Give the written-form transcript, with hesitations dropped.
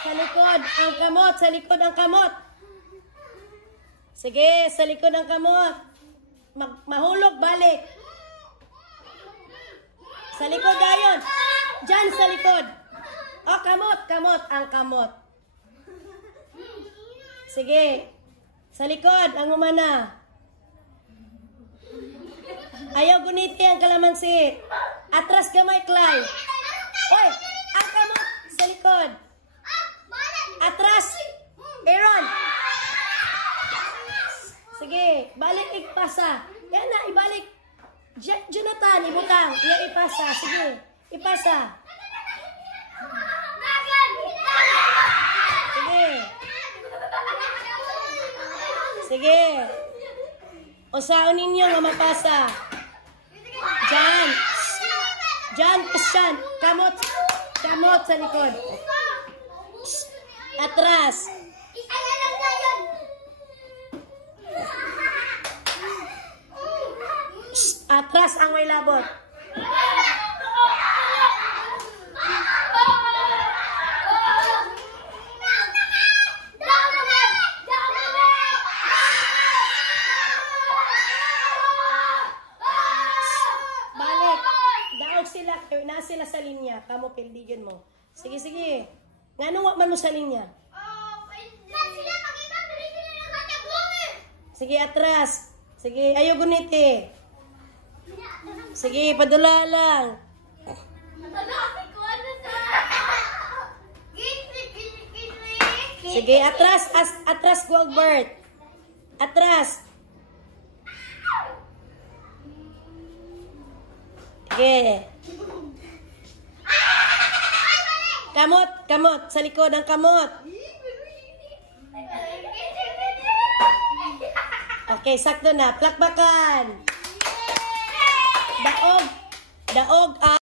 Sa likod ang kamot. Sa likod ang kamot. Sige, sa likod ang kamot. Mahulog, balik. Sa likod gayon. Diyan sa likod. Oh, kamot, kamot. Ang kamot. Sige. Sa likod, ang umana. Ayaw guniti ang kalamansi. Atras gamay, Clay. Oy, ang kamot sa likod. Atras. Aaron. Sige, balik ipasa. Yan na, ibalik. Jonathan, ibutang. Yan ipasa. Sige, ipasa. Sige. Sige. Usaon ninyo nga mapasa. Diyan. Diyan, Christian. Kamot. Kamot sa likod. Atras. Atras ang may labot. Balik. Daog sila. Na sila sa linya. Kamo pildigin mo. Sige, sige. Nga nung man mo sa linya. Sige, atras. Sige, ayaw guniti. Sige, padula lang. Sige, atras. Atras, Gualbert. Atras. Sige. Kamot, kamot. Sa likod ang kamot. Okay, sakto na. Plakbakan. Daog. Daog.